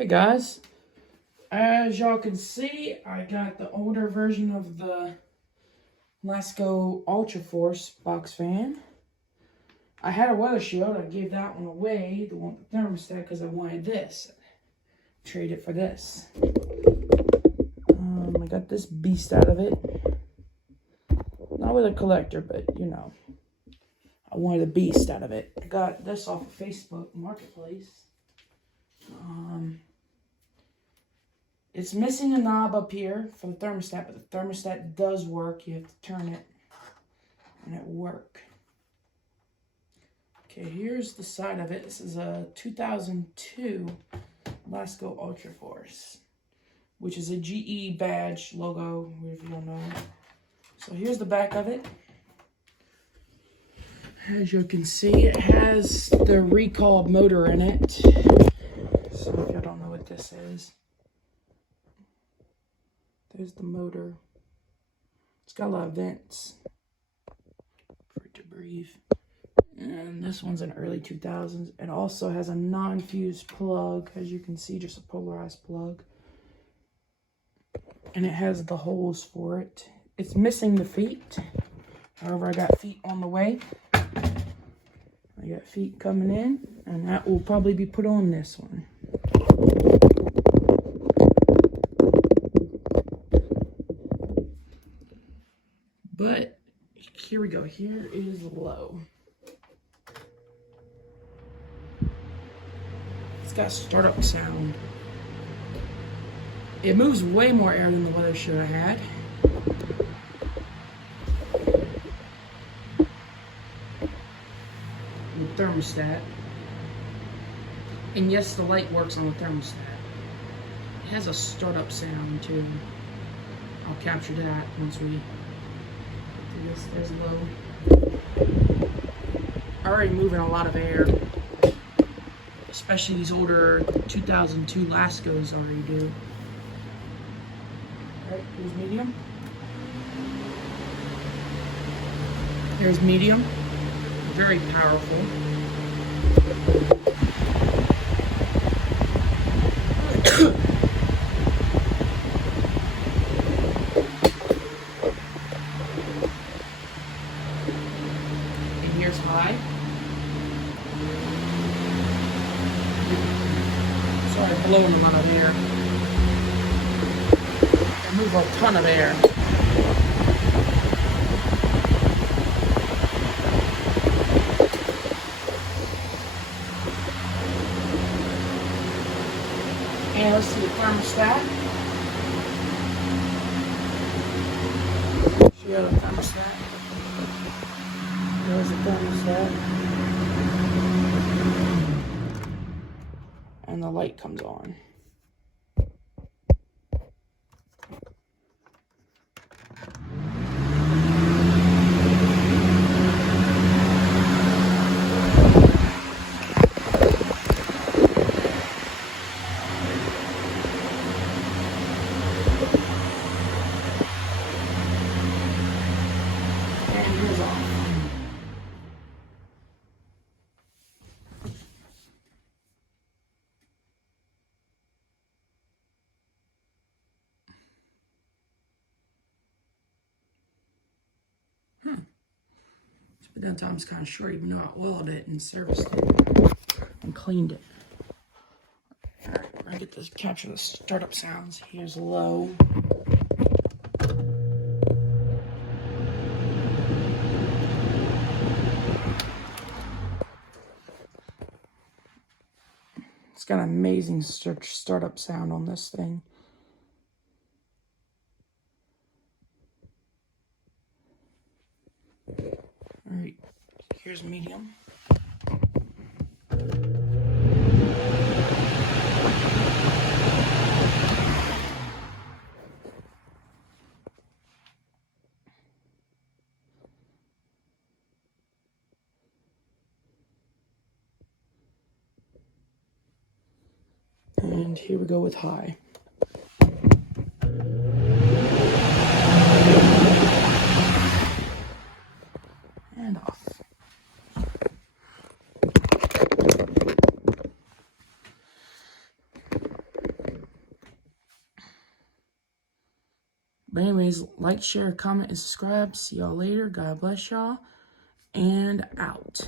Hey guys, as y'all can see, I got the older version of the Lasko Ultra Force box fan. I had a weather shield. I gave that one away, the one with the thermostat, because I wanted this. Trade it for this. I got this beast out of it. Not with a collector, but you know, I wanted a beast out of it. I got this off of Facebook Marketplace. It's missing a knob up here for the thermostat, but the thermostat does work. You have to turn it, and it works. Okay, here's the side of it. This is a 2002 Lasko Ultra Force, which is a GE badge logo, if you don't know. So here's the back of it. As you can see, it has the recalled motor in it. So if you don't know what this is, there's the motor. It's got a lot of vents for it to breathe. And this one's an early 2000s. It also has a non-fused plug, as you can see, just a polarized plug. And it has the holes for it. It's missing the feet. However, I got feet on the way. I got feet coming in, and that will probably be put on this one. But here we go. Here is low. It's got startup sound. It moves way more air than the weather shield I had. The thermostat. And yes, the light works on the thermostat. It has a startup sound too. I'll capture that once we do this. There's low. Already moving a lot of air. Especially these older 2002 Laskos already do. Alright, here's medium. Here's medium. Very powerful. And here's high. Sorry, blowing a lot of air. I move a ton of air. And let's see the thermostat. Show the thermostat. There's the thermostat. And the light comes on. And here's off. But that time's kind of short, even though I oiled it and serviced it and cleaned it. Alright, we're gonna get this, capture the startup sounds. Here's low. It's got an amazing startup sound on this thing. Alright, here's medium. And here we go with high. And off. But anyways, like, share, comment, and subscribe. See y'all later. God bless y'all. And out.